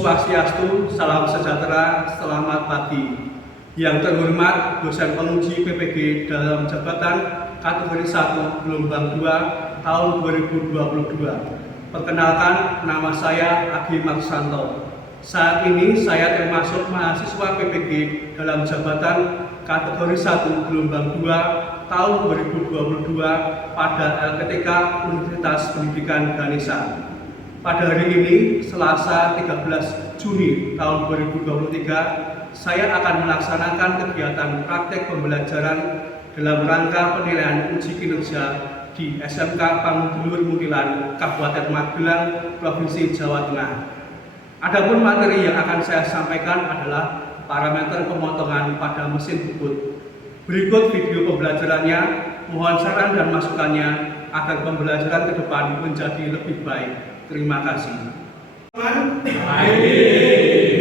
Swastiastu, salam sejahtera, selamat pagi. Yang terhormat dosen penguji PPG dalam jabatan kategori 1 gelombang 2 tahun 2022. Perkenalkan, nama saya Agi Marsanto. Saat ini saya termasuk mahasiswa PPG dalam jabatan kategori 1 gelombang 2 tahun 2022 pada LPTK Universitas Pendidikan Ganesha. Pada hari ini, Selasa 13 Juni tahun 2023, saya akan melaksanakan kegiatan praktek pembelajaran dalam rangka penilaian uji kinerja di SMK Pangudulur Muntilan, Kabupaten Magelang, Provinsi Jawa Tengah. Adapun materi yang akan saya sampaikan adalah parameter pemotongan pada mesin bubut. Berikut video pembelajarannya, mohon saran dan masukannya agar pembelajaran ke depan menjadi lebih baik. Terima kasih.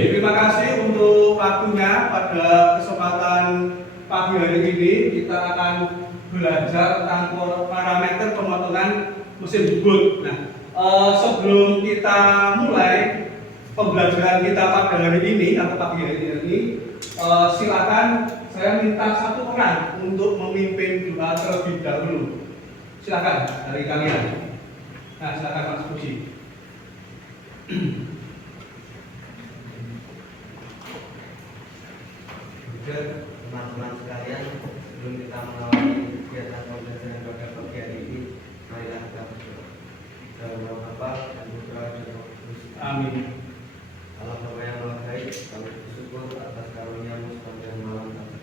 Terima kasih untuk waktunya. Pada kesempatan pagi hari ini kita akan belajar tentang parameter pemotongan mesin bubut. Nah, sebelum kita mulai pembelajaran kita pada hari ini atau pagi hari ini, silakan saya minta satu orang untuk memimpin doa terlebih dahulu. Silakan dari kalian. Nah, silakan Mas Puji. Teman-teman sekalian, sebelum kita mengawali kegiatan pembelajaran pada pagi hari ini, marilah kita berdoa. Dalam nama Bapa dan Putra dan Roh Kudus. Amin. Allah Bapa yang Maha Baik, kami bersyukur atas karunia-Mu sepanjang malam tadi.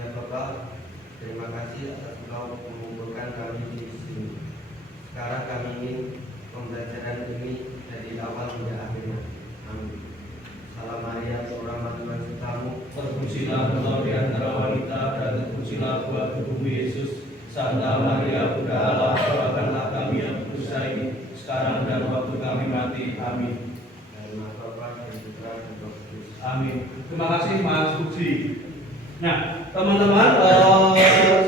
Ya Bapa, terima kasih atas Engkau mengumpulkan kami di sini. Sekarang kami ingin pembelajaran ini dari awal hingga akhirnya. Amin. Salam Maria, Rahmat Tuhan sertamu. Terpujilah engkau di antara wanita dan terpujilah buah tubuhmu Yesus. Santa Maria, Bunda Allah, doakanlah kami yang berdosa ini sekarang dan waktu kami mati. Amin. Dalam nama Bapa dan Putra dan Roh Kudus. Amin. Terima kasih Mas Puji. Nah, teman-teman,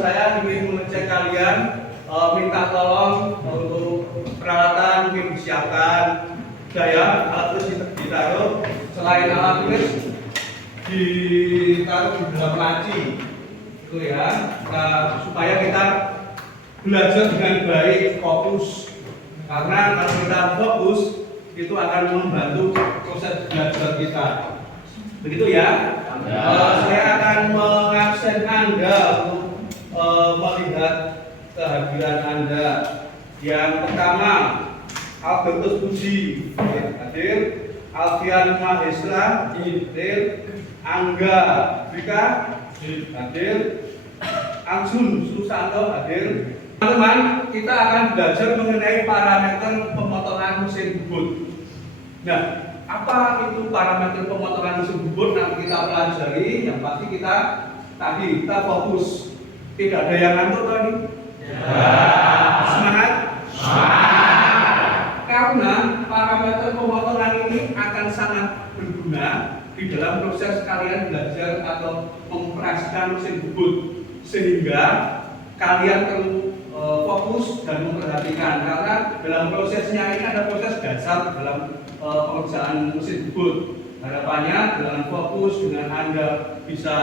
saya ingin mengecek kalian, minta tolong untuk peralatan mungkin disiapkan, daya alat tulis ditaruh, selain alat tulis ditaruh di dalam laci, itu ya, supaya kita belajar dengan baik, fokus. Karena kalau kita fokus, itu akan membantu proses belajar kita. Begitu ya? Saya akan mengabsen Anda untuk melihat kehadiran Anda. Yang pertama, Albertus Puji hadir, Alfian Mahesra hadir, Angga Rika hadir, Arjun Susanto hadir. Teman-teman, kita akan belajar mengenai parameter pemotongan mesin bubut. Nah, apa itu parameter pemotongan mesin bubut? Nanti kita pelajari. Yang pasti kita fokus. Tidak ada yang ngantuk tadi? Semangat? Karena parameter pemotongan ini akan sangat berguna di dalam proses kalian belajar atau mengoperasikan mesin bubut, sehingga kalian perlu fokus dan memperhatikan, karena dalam prosesnya ini ada proses dasar dalam pengerjaan mesin bubut. Harapannya dengan fokus, dengan Anda bisa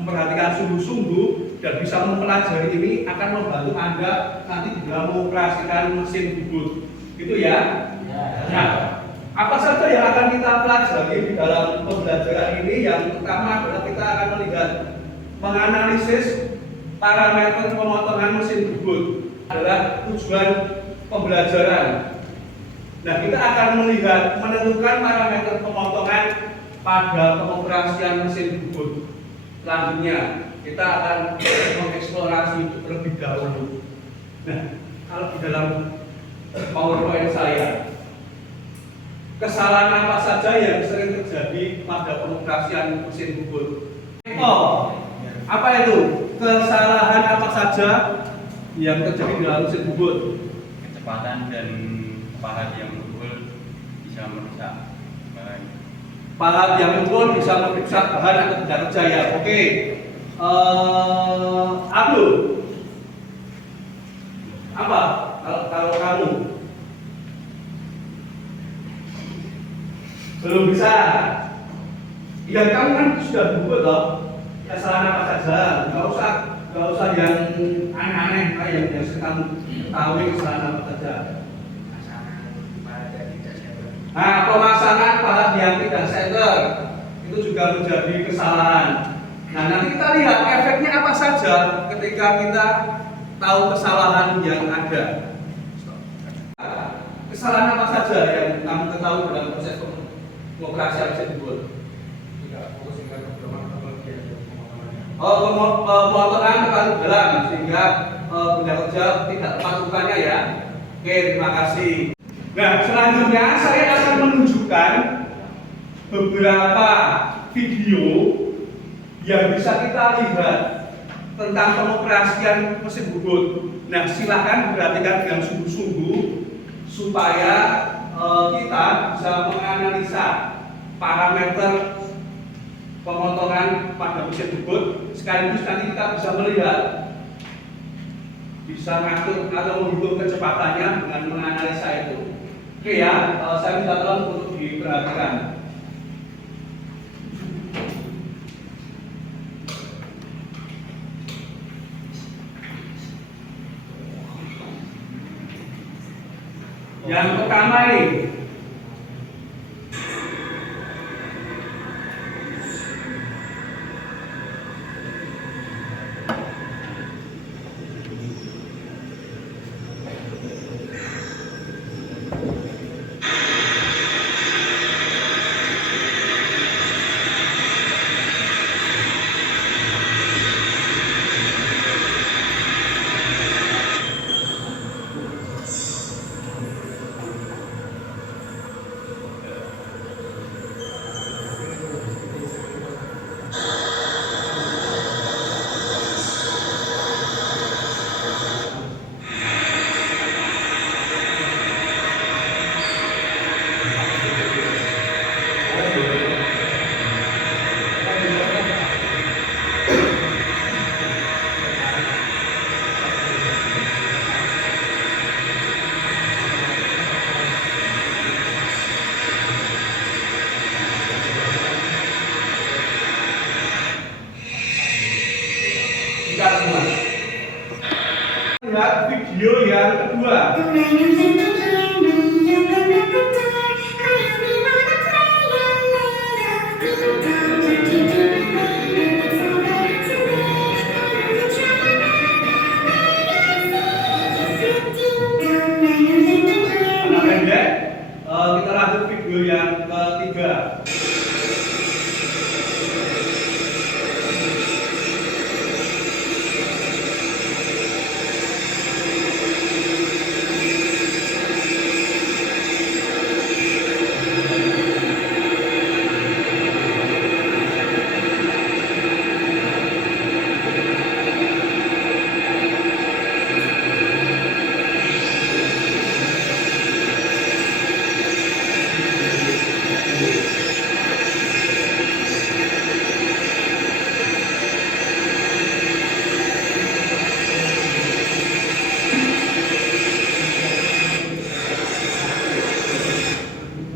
memperhatikan sungguh-sungguh dan bisa mempelajari ini akan membantu Anda nanti di dalam mengoperasikan mesin bubut. Gitu ya? Nah, apa saja yang akan kita pelajari di dalam pembelajaran ini? Yang pertama adalah kita akan melihat menganalisis parameter pemotongan mesin bubut adalah tujuan pembelajaran. Nah, kita akan melihat menentukan parameter pemotongan pada pengoperasian mesin bubut. Selanjutnya, kita akan mengeksplorasi terlebih dahulu. Nah, kalau di dalam PowerPoint saya, kesalahan apa saja yang sering terjadi pada pengoperasian mesin bubut? Apa itu? Kesalahan apa saja yang terjadi di dalam mesin bubut? Kecepatan dan pahat yang mukul bisa merusak bahan. Pahat yang mukul bisa merusak bahan atau tidak kerjaya. Oke. Abdul, apa kalau kamu? Belum bisa. Ya kamu kan sudah buat toh. Kesalahan apa saja, nggak usah yang aneh-aneh kayak yang kamu tahu kesalahan apa saja. Nah, pemasangan pahat yang tidak center itu juga menjadi kesalahan. Nah, nanti kita lihat efeknya apa saja ketika kita tahu kesalahan yang ada. Kesalahan apa saja yang kamu ketahui dalam proses pengoperasian mesin bubut? Pemotongan terlalu dalam sehingga benda kerja tidak tepat ukurannya ya. Oke, terima kasih. Nah, selanjutnya saya akan menunjukkan beberapa video yang bisa kita lihat tentang pengoperasian mesin bubut. Nah, silahkan perhatikan dengan sungguh-sungguh supaya kita bisa menganalisa parameter pemotongan pada mesin bubut, sekaligus nanti kita bisa melihat, bisa ngatur atau menghitung kecepatannya dengan menganalisa itu. Oke ya, saya minta tolong untuk diperhatikan. Yang pertama nih, lihat video yang kedua. Karena pendek, kita lanjut video yang ketiga.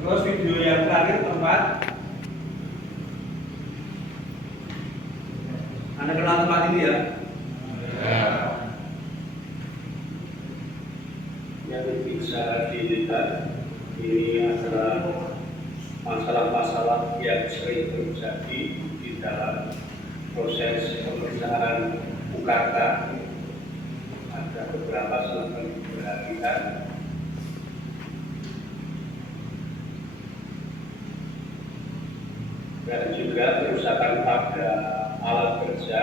Terus video yang terakhir tempat. Anda kenal tempat ini ya? Yang bisa dilihat ini adalah masalah-masalah yang sering terjadi di dalam proses pemeriksaan UKK. Ada beberapa yang diperhatikan. Dan juga kerusakan pada alat kerja,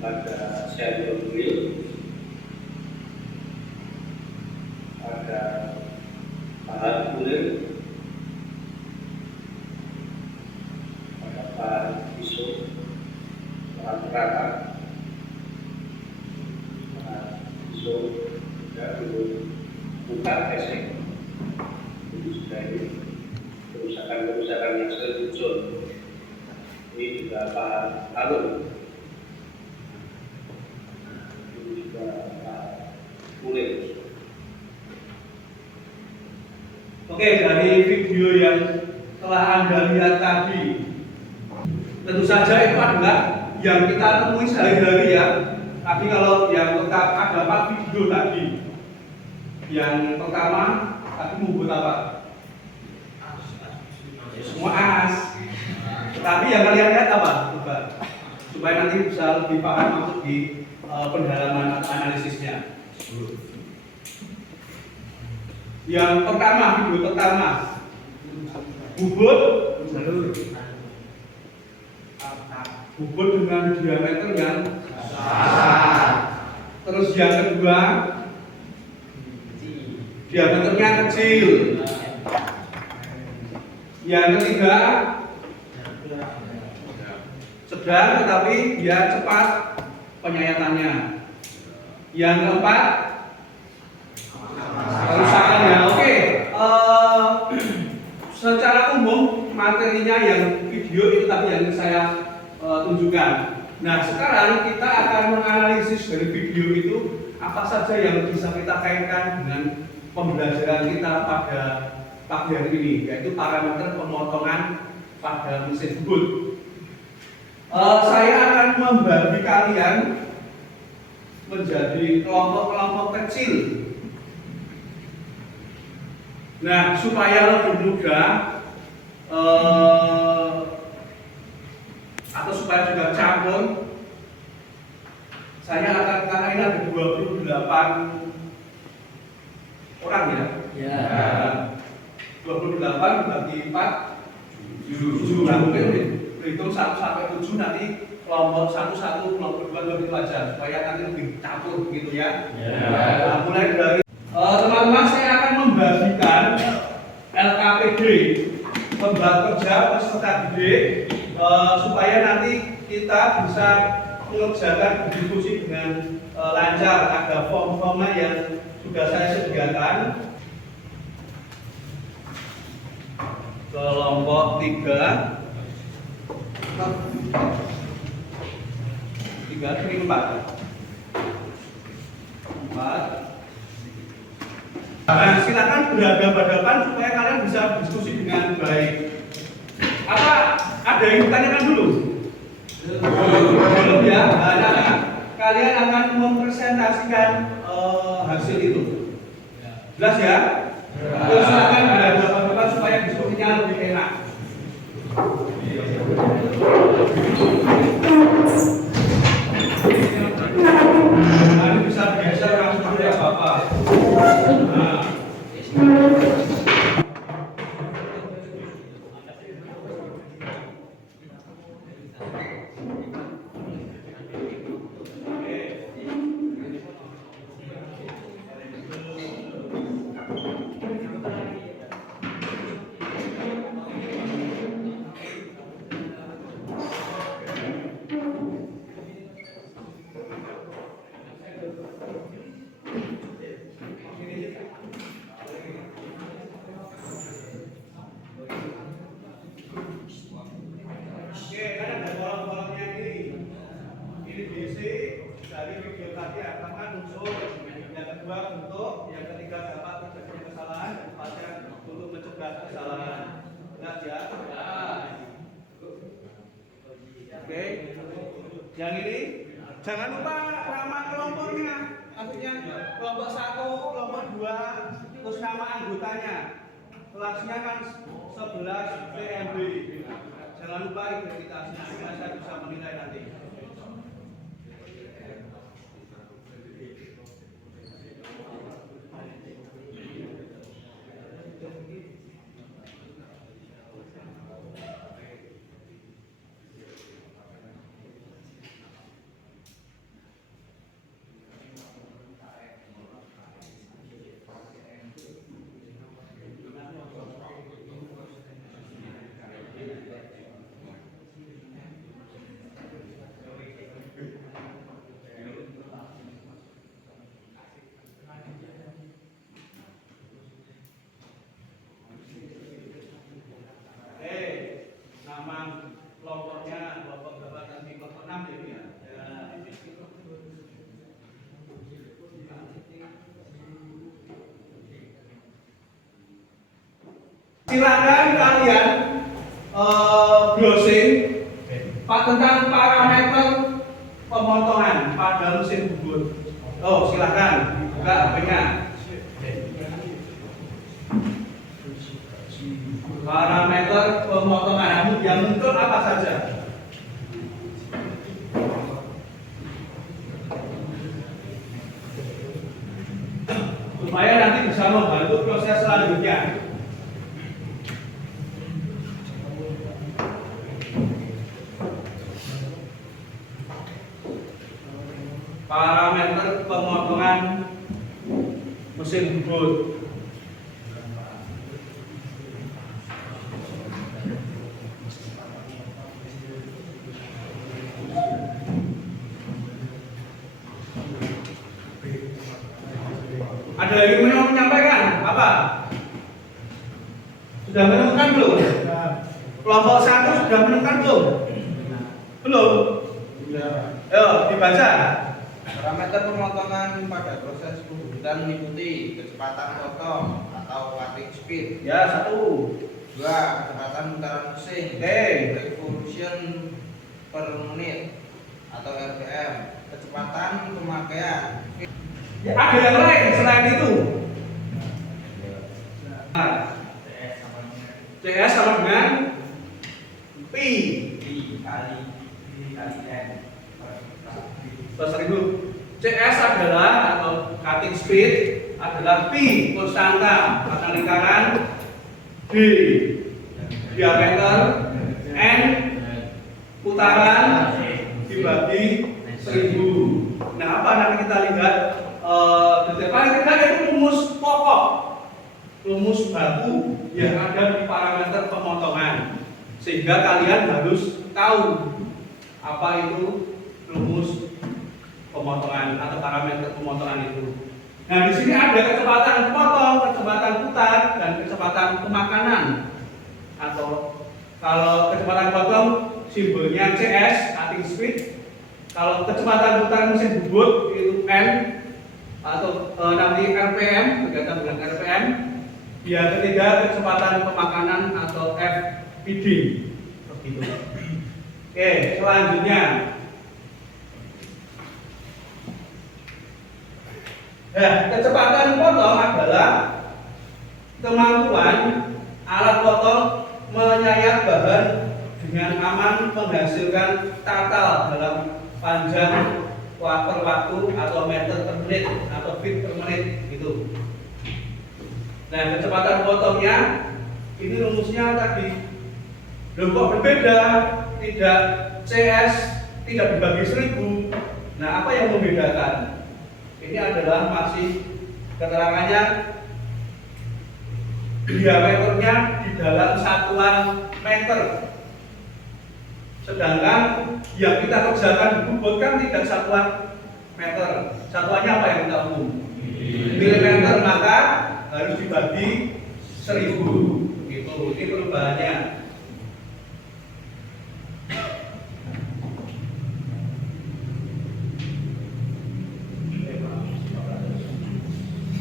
pada sensor grill, pada pahat kulit, pada pahat pisau, rata-rata, pahat pisau, juga buka casing, itu sudah ini. Kerusakan-kerusakan yang sering muncul ini juga pahat alun, ini juga pahat kulit. Oke, dari video yang telah Anda lihat tadi, tentu saja itu adalah yang kita temui sehari-hari ya. Tapi kalau yang tetap ada 4 video tadi. Yang pertama tadi membuat apa? Semua as. Tapi yang kalian lihat apa? Coba. Supaya nanti bisa lebih paham maksud di pendalaman atau analisisnya. Yang pertama, video pertama, bubut dengan diameter yang besar. Terus yang kedua, diameternya kecil. Yang ketiga, sedang tetapi dia cepat penyayatannya. Yang keempat, kerusakannya. Oke, secara umum materinya yang video itu tadi yang saya tunjukkan. Nah, sekarang kita akan menganalisis dari video itu apa saja yang bisa kita kaitkan dengan pembelajaran kita pada pagi hari ini, yaitu parameter pemotongan pada mesin bubut. Saya akan membagi kalian menjadi kelompok-kelompok kecil. Nah, supaya lebih mudah atau supaya juga campur, saya akan karena ini ada 28 orang ya. Ya. 28 bagi 4 7. Nah, mungkin hitung 1 sampai 7 nanti kelompok 1, kelompok 2 begitu aja supaya nanti lebih campur begitu ya. Nah, mulai dari teman-teman, saya akan membagikan LKPD, pembuat kerja peserta didik, supaya nanti kita bisa mengerjakan diskusi dengan lancar. Ada form-formnya yang sudah saya sediakan. Kelompok 3 ini 4. Nah, silakan berhadapan-hadapan supaya kalian bisa diskusi dengan baik. Apa ada yang ditanyakan dulu? Belum ya? Nah, kalian akan mempresentasikan hasil itu. Jelas ya? Terus silakan berhadapan-hadapan supaya diskusinya lebih enak. Nah, ini bisa geser langsung ya Bapak. Nah. Oke, kan ada kolom-kolomnya ini. Ini DC dari video tadi apakah unsur, yang kedua bentuk, yang ketiga dapat terjadinya kesalahan, dan keempatnya untuk mencegah kesalahan. Jelas ya? Oke. Yang ini jangan lupa nama kelompoknya. Artinya kelompok 1, kelompok 2, terus nama anggotanya. Kelasnya kan 11 PMB. Jangan lupa identitasnya, supaya saya bisa menilai nanti. Nama kelompoknya kelompok berapa nanti kelompok 6 ya. Silakan kalian tentang parameter pemotongan pada mesin bubut. Oh, silakan buka HP-nya. Parameter pemotongan yang muncul apa saja? Supaya nanti bisa membantu proses selanjutnya. Parameter pemotongan mesin bubut. Ada yang ingin menyampaikan apa? Sudah menemukan belum? Kelompok 1 sudah menemukan belum? Belum? Ayo dibaca. Parameter pemotongan pada proses pembubutan meliputi kecepatan potong atau cutting speed. Ya, 1. 2. Kecepatan putaran mesin. Oke. Revolution per menit atau RPM. Kecepatan pemakaian. Ya, ada yang lain selain itu. CS sama dengan Pi kali N. plus 1000. CS adalah atau cutting speed adalah Pi konstanta pada lingkaran D diameter N putaran dibagi 1000. Nah, apa nanti kita lihat paling tidak itu rumus pokok, rumus baku yang ada di parameter pemotongan, sehingga kalian harus tahu apa itu rumus pemotongan atau parameter pemotongan itu. Nah, di sini ada kecepatan potong, kecepatan putar, dan kecepatan pemakanan. Atau kalau kecepatan potong simbolnya CS, cutting speed. Kalau kecepatan putar mesin bubut itu N atau nanti RPM, berkaitan dengan RPM. Yang ketiga kecepatan pemakanan atau FPD. Begitu. Oke, selanjutnya. Nah, kecepatan potong adalah kemampuan alat potong menyayat bahan dengan aman menghasilkan total dalam panjang per waktu atau meter per menit atau feet per menit gitu. Nah, kecepatan potongnya ini rumusnya tadi kok berbeda, tidak CS, tidak dibagi 1000. Nah, apa yang membedakan? Ini adalah masih keterangannya diameternya di dalam satuan meter. Sedangkan yang kita kerjakan di bubut kan tidak satuan meter. Satuannya apa yang kita umum? Milimeter, maka harus dibagi 1000. Gitu. Ini perubahannya.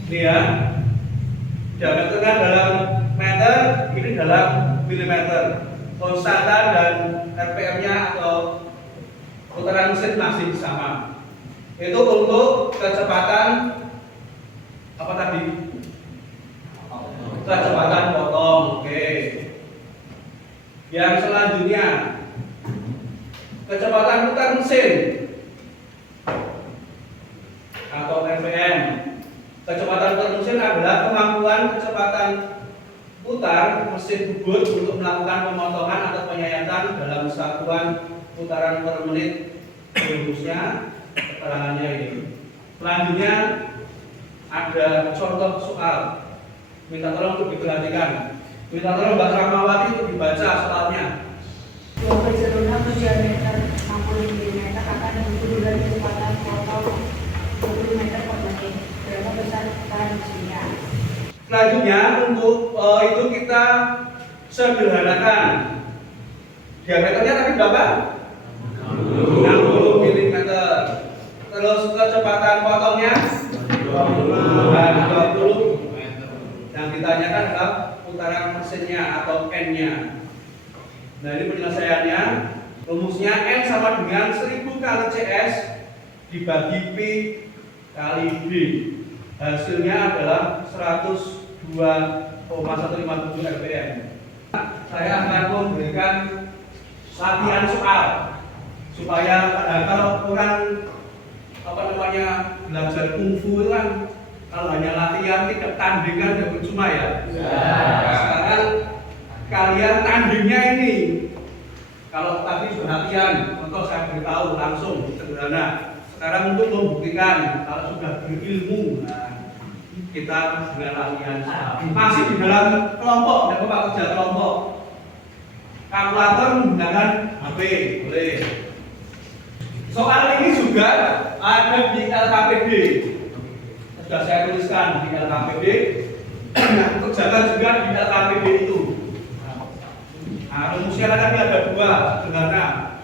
Ini ya, diameternya dalam meter, ini dalam milimeter. Konstanta dan RPM-nya atau putaran mesin masih sama. Itu untuk kecepatan apa tadi? Kecepatan potong. Oke. Yang selanjutnya kecepatan putar mesin atau RPM. Kecepatan putar mesin adalah kemampuan kecepatan putar mesin bubut untuk melakukan pemotongan atau penyayatan dalam satuan putaran per menit. Rumusnya keterangannya ini. Selanjutnya ada contoh soal. Minta tolong untuk diperhatikan. Minta tolong Mbak Ramawati untuk dibaca soalnya. Dua penceluruhan diameter 60 mm akan dibutuhkan kecepatan potong 20 meter per menit. Berapa besar putaran mesinnya? Selanjutnya untuk itu kita sederhanakan. Diameternya tadi berapa? 60 mm. Terus kecepatan potongnya 20. Yang ditanyakan adalah putaran mesinnya atau N-nya. Nah, ini penyelesaiannya Rumusnya N sama dengan 1000 kali CS dibagi P kali D. Hasilnya adalah 102,157 rpm. Saya akan memberikan latihan soal supaya kalau orang belajar kungfu itu kan kalau hanya latihan tidak tanding kan ya percuma ya. Sekarang kalian tandingnya ini. Kalau tadi sudah latihan, contoh saya beritahu langsung sederhana. Sekarang untuk membuktikan kalau sudah berilmu, nah, kita dengan latihan masih di dalam kelompok, dan Bapak kerja kelompok. Kalkulator menggunakan HP, boleh. Soal ini juga ada di LKPD. Sudah saya tuliskan di LKPD. Kerjakan juga di LKPD itu. Nah, rumusnya tadi ada dua, sederhana.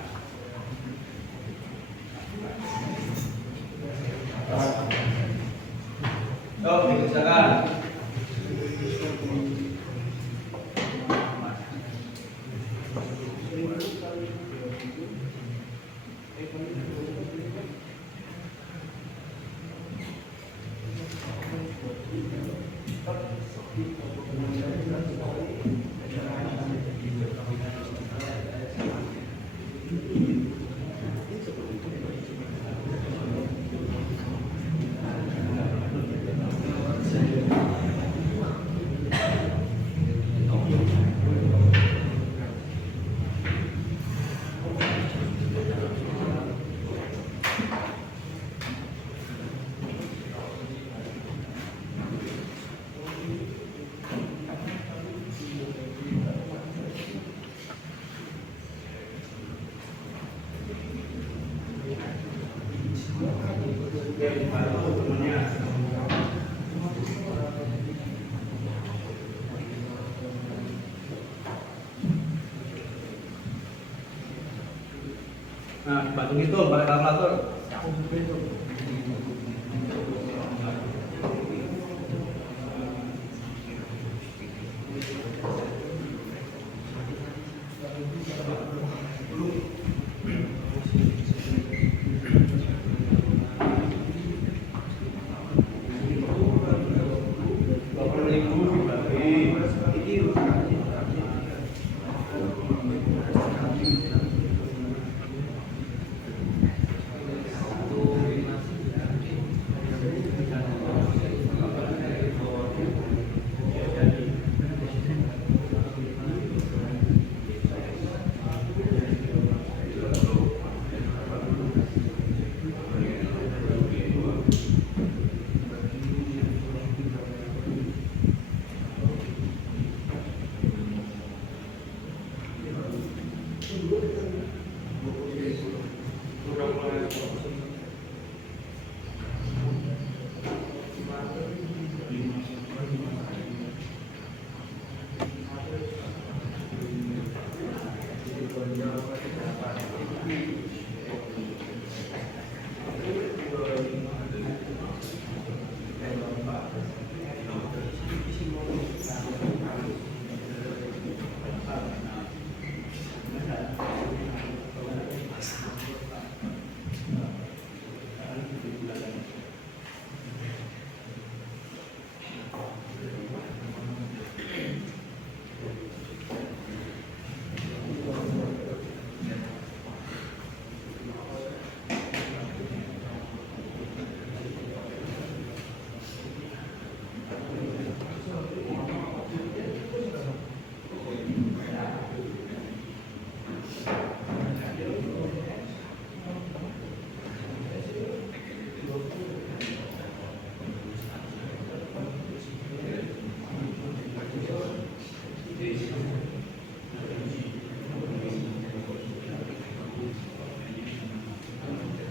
Yuk, dikerjakan. Nah, bantu itu pakai kalkulator.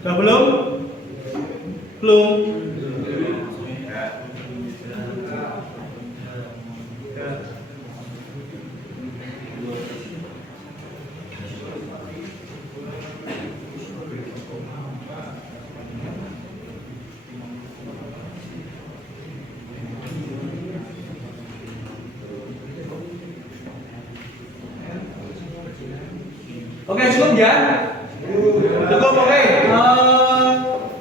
Sudah belum? Belum. Oke, cukup ya? Cukup, oke.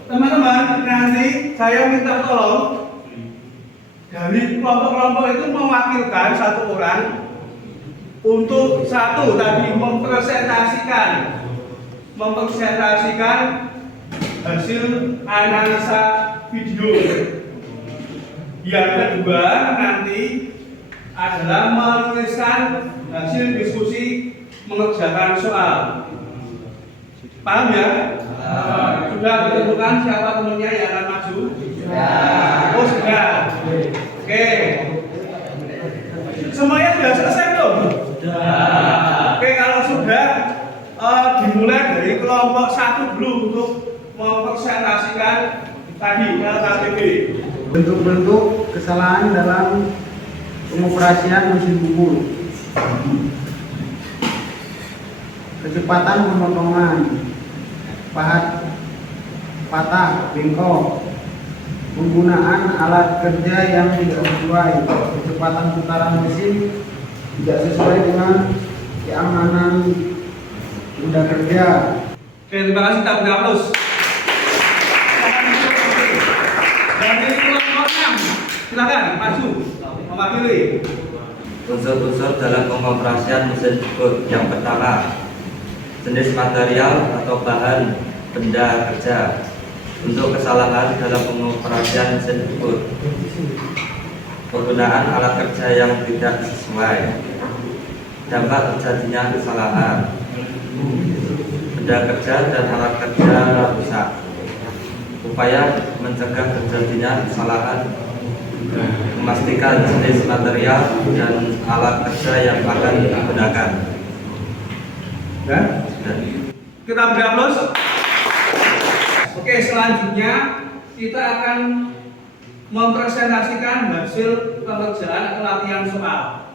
Teman-teman, nanti saya minta tolong dari kelompok-kelompok itu mewakilkan satu orang untuk satu tadi mempresentasikan hasil analisa video. Yang kedua nanti adalah menuliskan hasil diskusi mengerjakan soal. Paham ya? Sudah ditentukan siapa temannya yang akan maju? Oh sudah. Oke. Semuanya sudah selesai belum? Oke, kalau sudah dimulai dari kelompok satu dulu untuk mempresentasikan tadi LKPB. Bentuk-bentuk kesalahan dalam pengoperasian mesin bubur. Kecepatan pemotongan, patah, bengkok, penggunaan alat kerja yang tidak sesuai, kecepatan putaran mesin tidak sesuai dengan keamanan benda kerja. Oke, terima kasih, kita beri aplaus. Dari kelompok 6, silakan maju mewakili. Unsur-unsur dalam pengoperasian mesin bubur. Yang pertama, jenis material atau bahan benda kerja. Untuk kesalahan dalam pengoperasian mesin bubur, penggunaan alat kerja yang tidak sesuai, dampak terjadinya kesalahan, benda kerja dan alat kerja rusak, upaya mencegah terjadinya kesalahan, memastikan jenis material dan alat kerja yang akan digunakan. Dan kita beri aplaus. Oke, selanjutnya kita akan mempresentasikan hasil pengerjaan atau latihan soal.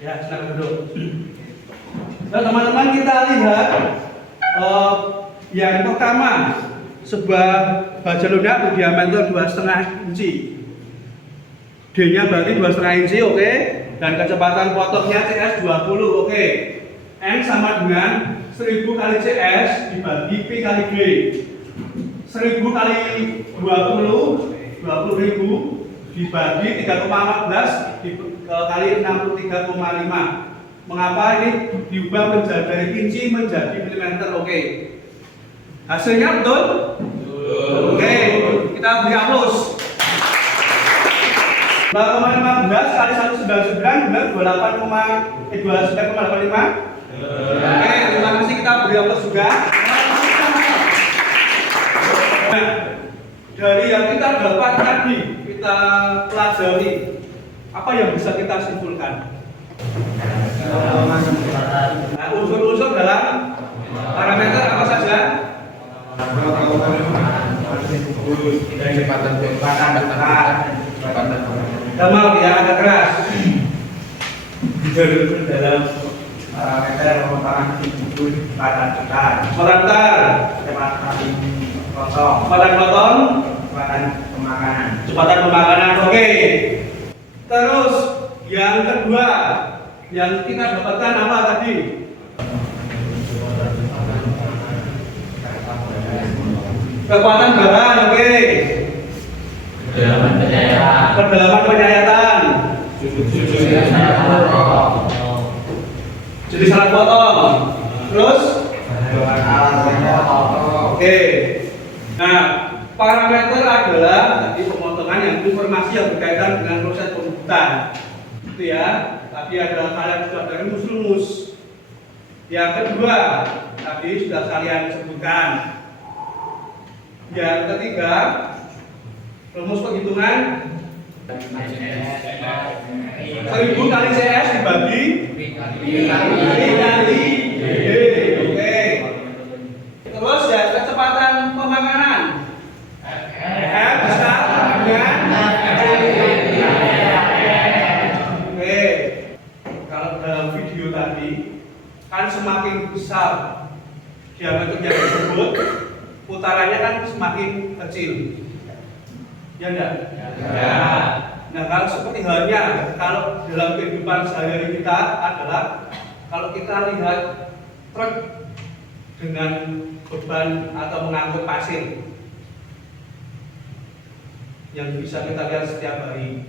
Ya, silakan duduk. Nah, teman-teman, kita lihat yang pertama, sebuah baja lunak berdiameter 2,5 inci. D-nya berarti 2,5 inci, oke. Dan kecepatan potongnya CS 20, oke. N sama dengan 1000 kali CS dibagi P kali G. 1000 kali 20.000 dibagi 3,14 kali 63,5. Mengapa ini diubah menjadi dari inci menjadi milimeter? Oke. Hasilnya betul? Oke, kita beri aplaus. 2,15 kali 199 benar 29,85. Oke, terima kasih, kita beri aplaus juga. Nah, dari yang kita dapat tadi, kita pelajari, apa yang bisa kita simpulkan? Nah, unsur-unsur dalam parameter apa saja? Gamal ya, agak keras. Dalam parameter pemutaran bubur pada tekan, Kecepatan potong, kecepatan pemakanan. kecepatan pemakanan. Oke. Terus yang kedua yang kita dapatkan apa tadi? Kekuatan bahan, oke. Kedalaman penyayatan. Jadi salah potong. Terus oke. Nah, parameter adalah tadi pemotongan yang informasi yang berkaitan dengan proses pembuatan. Itu ya. Tadi ada kalian sudah dari rumus. Yang kedua, tadi sudah kalian sebutkan. Yang ketiga, rumus penghitungan 1000 kali CS dibagi kali D. Oke. Terus ya kecepatan pemakanan. F besar dengan oke. Kalau dalam video tadi kan semakin besar diameternya tersebut, putarannya kan semakin kecil. Ya enggak? Ya. Nah, kalau seperti halnya kalau dalam kehidupan sehari-hari kita adalah kalau kita lihat truk dengan beban atau mengangkut pasir yang bisa kita lihat setiap hari,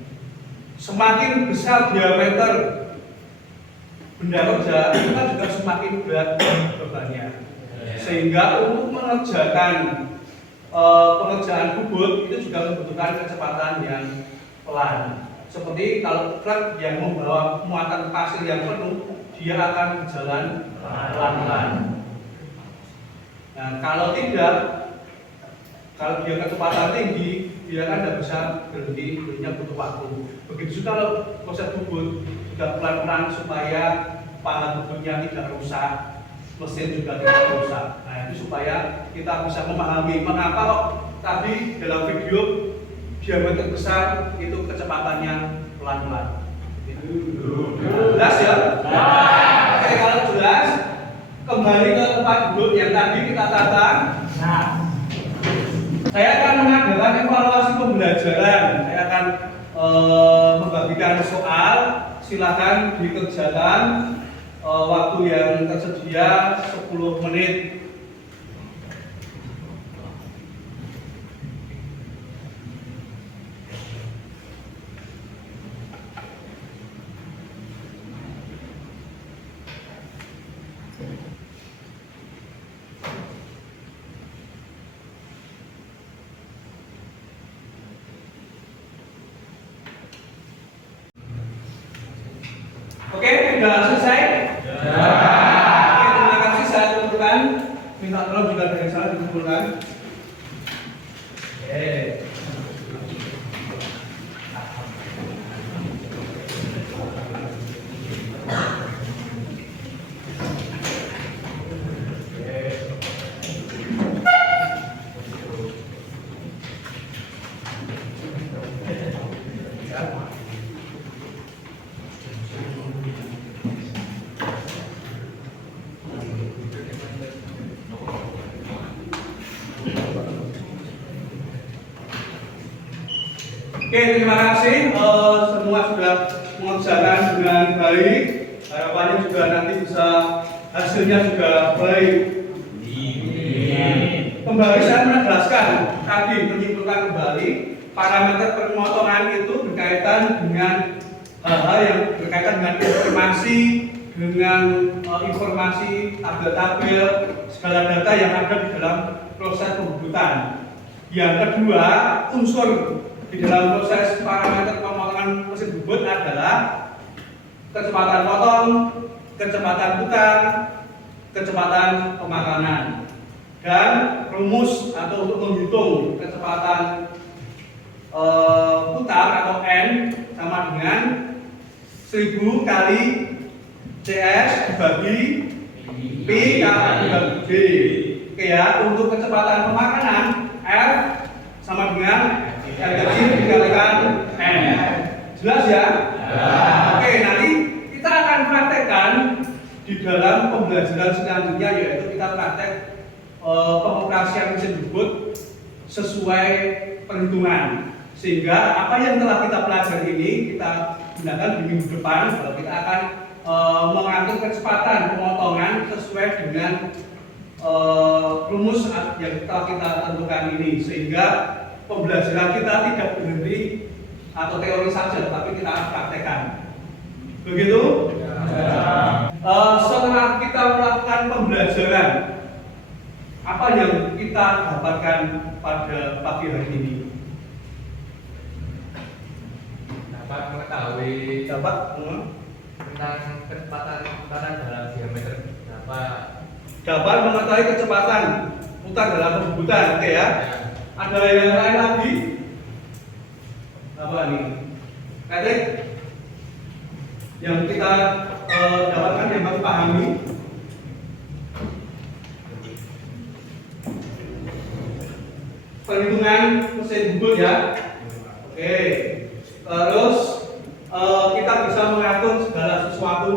semakin besar diameter benda kerja itu kan juga semakin berat bebannya, sehingga untuk mengerjakan pengerjaan bubut itu juga membutuhkan kecepatan yang pelan. Seperti kalau truk yang membawa muatan pasir yang penuh, dia akan berjalan pelan-pelan. Nah, kalau tidak, kalau dia kecepatan tinggi, dia kan tidak bisa berhenti, berhentinya butuh waktu. Begitu juga kalau proses bubut juga pelan-pelan supaya pala bubutnya tidak rusak, mesin juga tidak rusak. Nah, itu supaya kita bisa memahami mengapa kok tadi dalam video diameter besar itu kecepatannya pelan-pelan. Jelas ya? Oke, kalau jelas, kembali ke tempat duduk yang tadi kita tata. Saya akan mengadakan evaluasi pembelajaran. Saya akan membagikan soal. Silakan dikerjakan. Waktu yang tersedia 10 menit. Oke, sudah selesai? Ya. Oke, terima kasih, saya kumpulkan. Minta tolong juga dari sana dikumpulkan. Oke. Oke, terima kasih. Semua sudah mengerjakan dengan baik. Harapannya juga nanti bisa hasilnya juga baik. Kembali saya menegaskan tadi menyimpulkan kembali parameter pemotongan itu berkaitan dengan hal-hal yang berkaitan dengan informasi, dengan informasi tabel-tabel, segala data yang ada di dalam proses pembubutan. Yang kedua, unsur di dalam proses parameter pemotongan mesin bubut adalah kecepatan potong, kecepatan putar, kecepatan pemakanan, dan rumus atau untuk menghitung kecepatan putar atau N sama dengan 1000 kali CS dibagi P kali D. Oke ya, untuk kecepatan pemakanan R sama dengan R kecil dikalikan N. Jelas ya? Oke, nanti kita akan praktekkan di dalam pembelajaran selanjutnya, yaitu kita praktek pengoperasian mesin bubut sesuai perhitungan, sehingga apa yang telah kita pelajari ini kita gunakan di minggu depan kalau kita akan mengatur kecepatan pemotongan sesuai dengan rumus yang telah kita tentukan ini, sehingga pembelajaran kita tidak berhenti atau teori saja, tapi kita akan praktekkan. Begitu? Setelah kita melakukan pembelajaran, apa yang kita dapatkan pada pagi hari ini? Dapat mengetahui Dapat? tentang kecepatan putaran dalam diameter berapa. Dapat mengetahui kecepatan putar dalam perbutan, oke ya? Ada yang lain lagi? Apa nih? Patrick? Yang kita dapatkan yang baru pahami? Perhitungan mesin bubut ya. Oke. Terus kita bisa mengatur segala sesuatu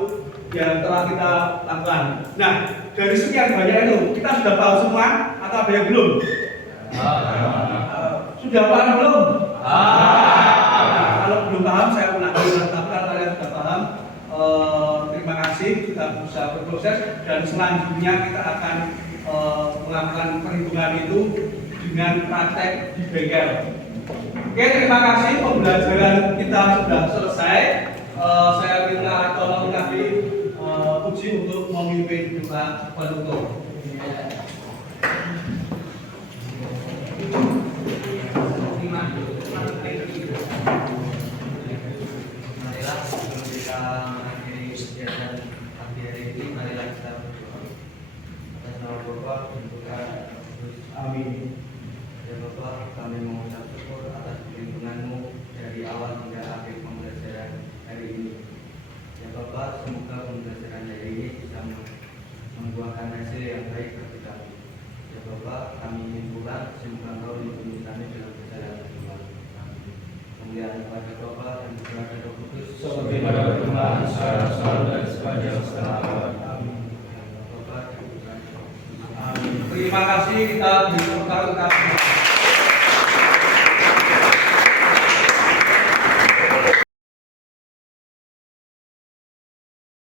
yang telah kita lakukan. Nah, dari sekian banyak itu, kita sudah tahu semua atau ada yang belum? Sudah paham belum? Nah, kalau belum paham saya ulangi. Tapi kalau kalian sudah paham, terima kasih, kita bisa berproses dan selanjutnya kita akan melakukan perhitungan itu dengan praktek di bengkel. Oke, terima kasih, pembelajaran kita sudah selesai. Saya minta tolong kami Puji untuk memimpin doa penutup. Marilah sebelum kita mengakhiri kegiatan pagi hari ini, marilah kita berdoa. Atas nama Bapa dan Putra dan Roh Kudus. Amin. Ya Bapa, kami mengucap syukur atas perlindungan-Mu dari awal hingga akhir pembelajaran hari ini. Ya Bapa, semoga pembelajaran hari ini bisa membuahkan hasil yang baik bagi kami. Ya Bapa, kami ingin pulang, semoga Engkau lindungi kami dalam perjalanan pulang. Amin. Kemuliaan kepada Bapa dan Putra dan Roh Kudus. Seperti pada pertemuan sekarang selalu dan sepanjang segala abad. Amin. Bapa dan Putra dan Roh Kudus. Amin. Terima kasih, kita bisa